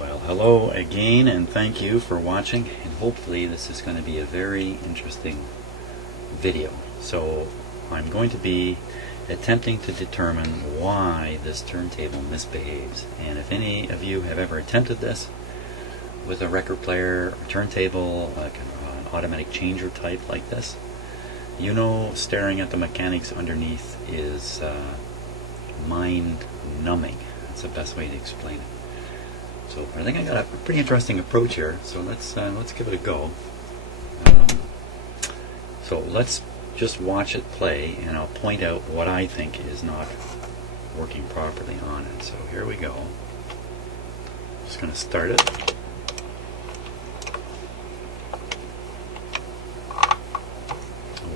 Well, hello again, and thank you for watching, and hopefully this is going to be a very interesting video. So I'm going to be attempting to determine why this turntable misbehaves, and if any of you have ever attempted this with a record player or turntable, like an automatic changer type like this, you know staring at the mechanics underneath is mind-numbing. That's the best way to explain it. So I think I got a pretty interesting approach here. So let's give it a go. So let's just watch it play, and I'll point out what I think is not working properly on it. So here we go. Just going to start it.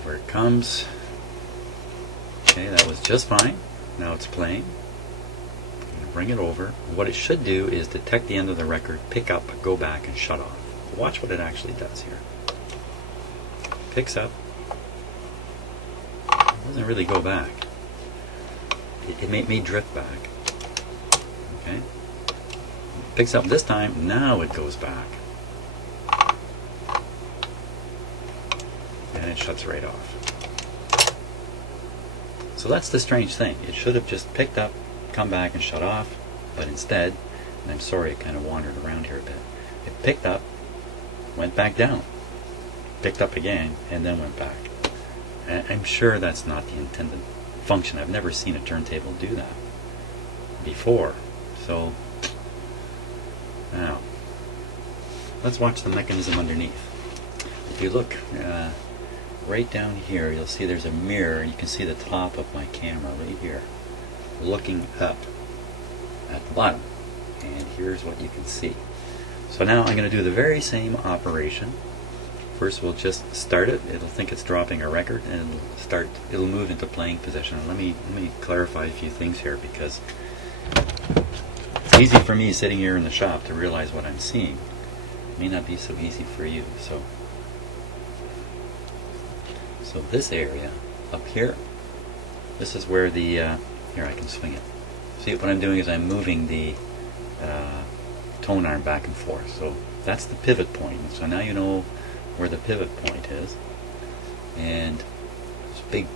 Over it comes. Okay, that was just fine. Now it's playing. Bring it over. What it should do is detect the end of the record, pick up, go back, and shut off. Watch what it actually does here. Picks up. It doesn't really go back. It may drift back. Okay. Picks up this time. Now it goes back. And it shuts right off. So that's the strange thing. It should have just picked up, come back and shut off, but instead, and I'm sorry it kind of wandered around here a bit, it picked up, went back down, picked up again, and then went back. And I'm sure that's not the intended function. I've never seen a turntable do that before. So now let's watch the mechanism underneath. If you look right down here, you'll see there's a mirror. You can see the top of my camera right here, looking up at the bottom, and here's what you can see. So now I'm going to do the very same operation. First we'll just start it. It'll think it's dropping a record, and it'll move into playing position. And let me clarify a few things here, because it's easy for me sitting here in the shop to realize what I'm seeing. It may not be so easy for you. So this area up here, this is where the here, I can swing it. See, what I'm doing is I'm moving the tone arm back and forth. So that's the pivot point. So now you know where the pivot point is. And this big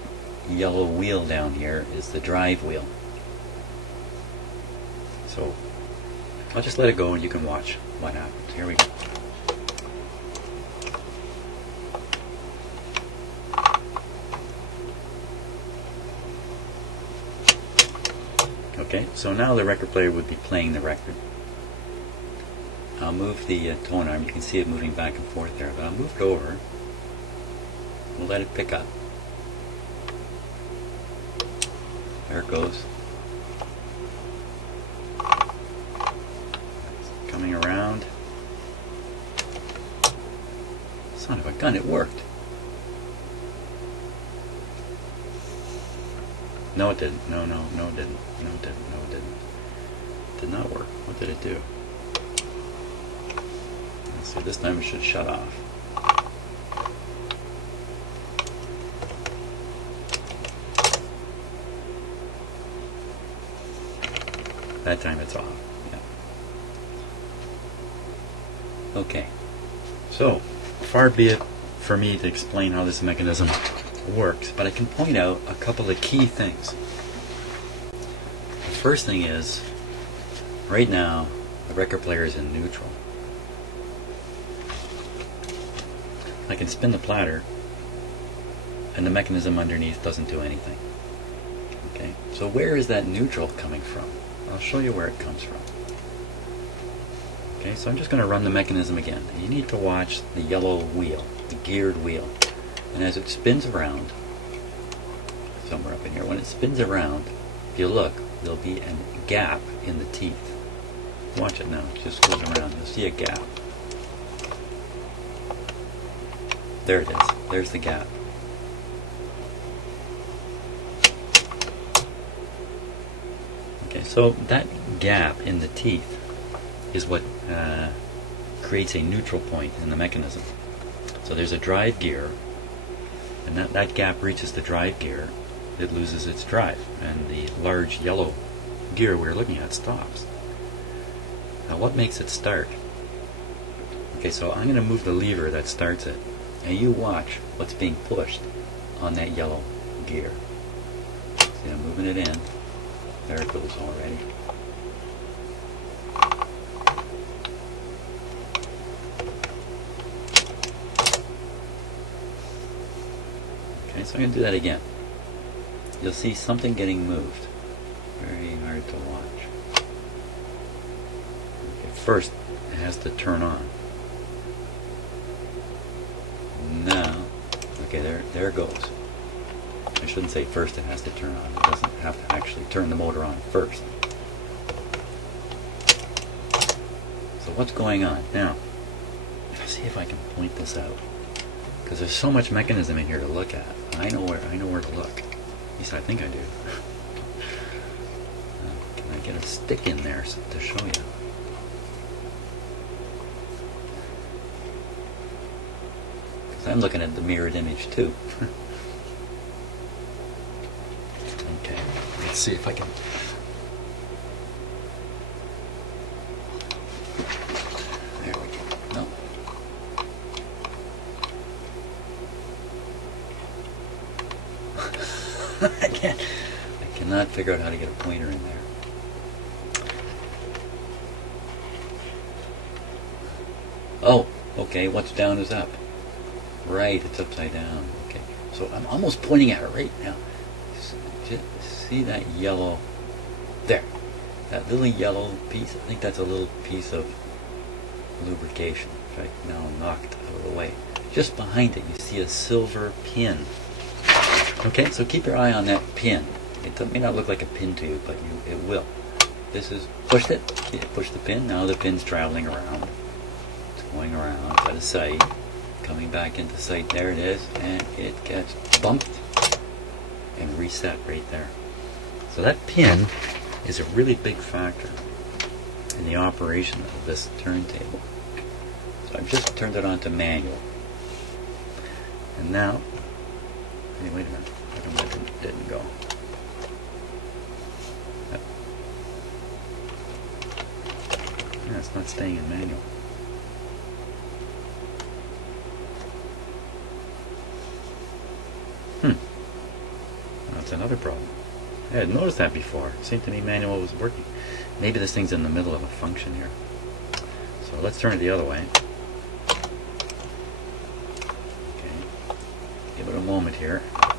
yellow wheel down here is the drive wheel. So I'll just let it go and you can watch what happens. Here we go. Okay, so now the record player would be playing the record. I'll move the tone arm. You can see it moving back and forth there, but I'll move it over. We'll let it pick up. There it goes. It's coming around. Son of a gun, it worked. No, it didn't. No, it didn't. No, it didn't. It did not work. What did it do? Let's see, this time it should shut off. That time it's off. Yeah. Okay. So, far be it for me to explain how this mechanism works, but I can point out a couple of key things. The first thing is, right now the record player is in neutral. I can spin the platter and the mechanism underneath doesn't do anything. Okay, so where is that neutral coming from? I'll show you where it comes from. Okay, so I'm just going to run the mechanism again. And you need to watch the yellow wheel, the geared wheel. And as it spins around, somewhere up in here, when it spins around, if you look, there'll be a gap in the teeth. Watch it now, it just goes around, you'll see a gap. There it is, there's the gap. Okay, so that gap in the teeth is what creates a neutral point in the mechanism. So there's a drive gear, and that gap reaches the drive gear, it loses its drive, and the large yellow gear we're looking at stops. Now what makes it start? Okay, so I'm going to move the lever that starts it, and you watch what's being pushed on that yellow gear. See, I'm moving it in. There it goes already. Okay, so I'm going to do that again. You'll see something getting moved. Very hard to watch. Okay, first, it has to turn on. Now, okay, there it goes. I shouldn't say first it has to turn on. It doesn't have to actually turn the motor on first. So what's going on? Now, let's see if I can point this out. Because there's so much mechanism in here to look at. I know where to look. At least I think I do. Can I get a stick in there to show you? Because I'm looking at the mirrored image too. Okay, let's see if I can. There we go. No. I cannot figure out how to get a pointer in there. Oh, okay, what's down is up. Right, it's upside down. Okay, so I'm almost pointing at it right now. Just see that yellow there? That little yellow piece? I think that's a little piece of lubrication. In fact, now knocked out of the way. Just behind it, you see a silver pin. Okay, so keep your eye on that pin. It may not look like a pin to you, but it will. This is, pushed it, push the pin, now the pin's traveling around. It's going around, out of sight, coming back into sight, there it is, and it gets bumped and reset right there. So that pin is a really big factor in the operation of this turntable. So I've just turned it on to manual. And now, hey, wait a minute, how come that didn't go? Yeah, it's not staying in manual. That's another problem. I had noticed that before. It seemed to me manual was working. Maybe this thing's in the middle of a function here. So let's turn it the other way. Okay. Give it a moment here. I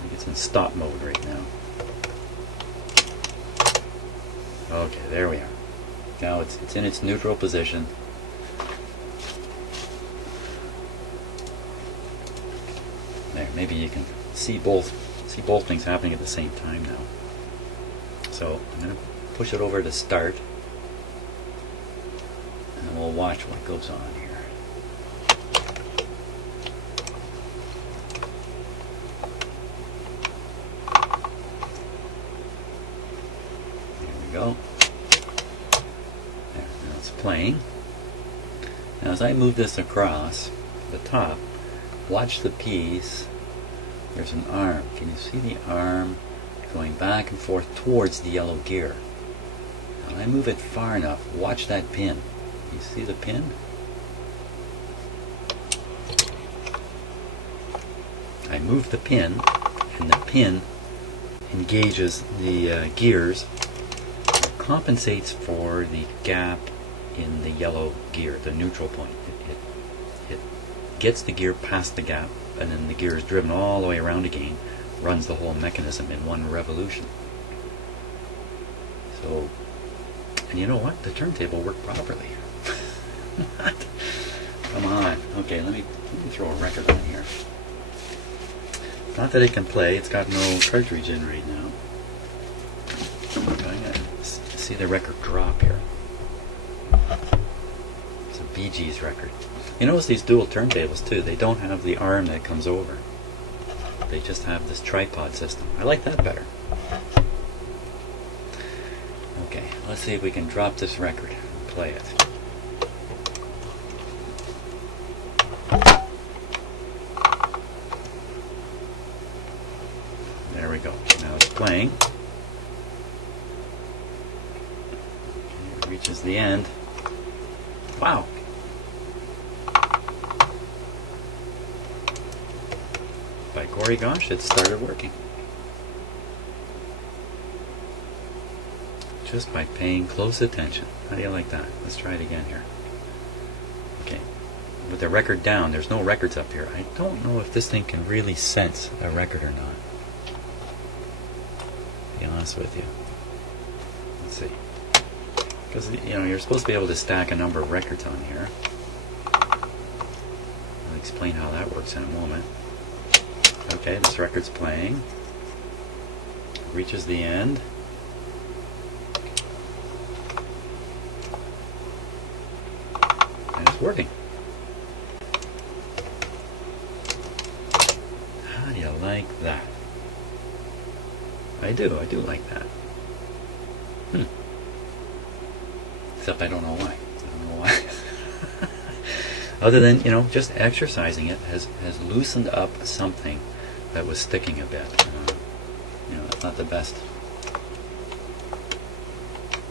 think it's in stop mode right now. Okay, there we are. Now it's in its neutral position. There, maybe you can see both things happening at the same time now. So I'm going to push it over to start, and we'll watch what goes on here. There we go. There, now it's playing. Now as I move this across the top, watch the piece. There's an arm. Can you see the arm going back and forth towards the yellow gear? Now when I move it far enough, watch that pin. You see the pin? I move the pin, and the pin engages the gears, compensates for the gap in the yellow gear, the neutral point. It gets the gear past the gap, and then the gear is driven all the way around again, runs the whole mechanism in one revolution. So, and you know what? The turntable worked properly. What? Come on. Okay, let me throw a record on here. Not that it can play, it's got no cartridge in right now. I'm gonna see the record drop here. It's a Bee Gees record. You notice these dual turntables too, they don't have the arm that comes over. They just have this tripod system. I like that better. Okay, let's see if we can drop this record and play it. There we go. Now it's playing. reaches the end. Wow! By Gory gosh, it started working. Just by paying close attention. How do you like that? Let's try it again here. Okay. With the record down, there's no records up here. I don't know if this thing can really sense a record or not. To be honest with you. Let's see. Because, you're supposed to be able to stack a number of records on here. I'll explain how that works in a moment. Okay, this record's playing. Reaches the end. And it's working. How do you like that? I do like that. Except I don't know why. Other than, just exercising it has loosened up something that was sticking a bit. It's not the best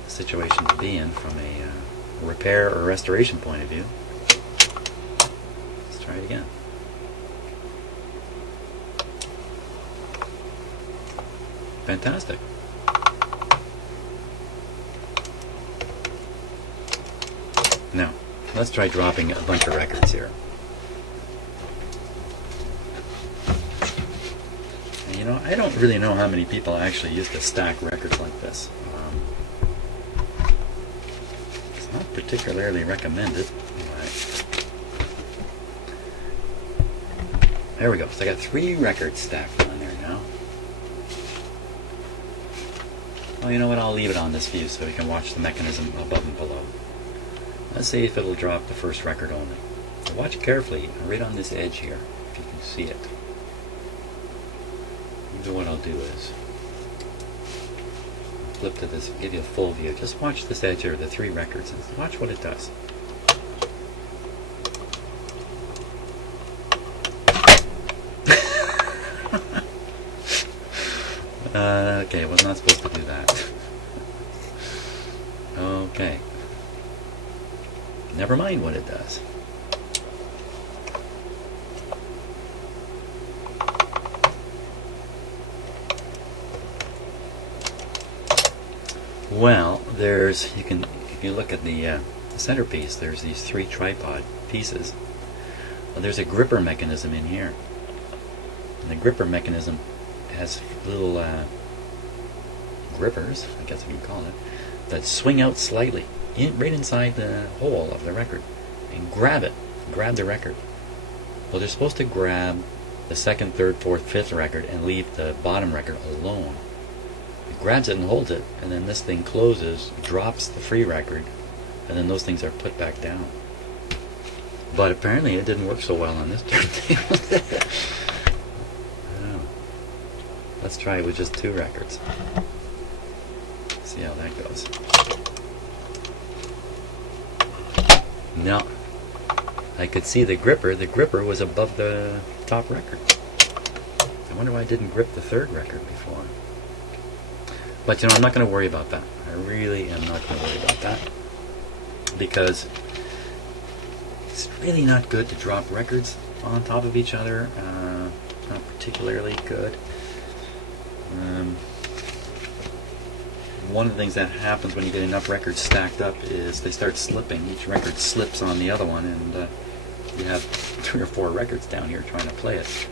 situation to be in from a repair or restoration point of view. Let's try it again. Fantastic. Now, let's try dropping a bunch of records here. And, I don't really know how many people actually used to stack records like this. It's not particularly recommended. But there we go. So I got 3 records stacked on there now. Well, you know what? I'll leave it on this view so we can watch the mechanism above and below. Let's see if it'll drop the first record only. Watch carefully, right on this edge here, if you can see it. Maybe what I'll do is flip to this, give you a full view. Just watch this edge here, the 3 records, and watch what it does. Okay, I was not supposed to do that. Okay. Never mind what it does. Well, if you look at the centerpiece, there's these 3 tripod pieces. Well, there's a gripper mechanism in here. And the gripper mechanism has little grippers, I guess we can call it, that swing out slightly, right inside the hole of the record, and grab the record. Well, they're supposed to grab the 2nd, 3rd, 4th, 5th record and leave the bottom record alone. It grabs it and holds it, and then this thing closes, drops the free record, and then those things are put back down. But apparently it didn't work so well on this turntable. Let's try it with just 2 records. See how that goes. No, I could see the gripper. The gripper was above the top record. I wonder why I didn't grip the 3rd record before. But I'm not going to worry about that. I really am not going to worry about that. Because it's really not good to drop records on top of each other. Not particularly good. One of the things that happens when you get enough records stacked up is they start slipping. Each record slips on the other one, and you have 3 or 4 records down here trying to play it.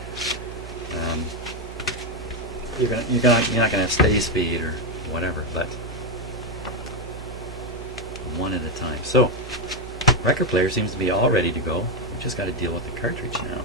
You're not going to have steady speed or whatever, but one at a time. So, record player seems to be all ready to go. We've just got to deal with the cartridge now.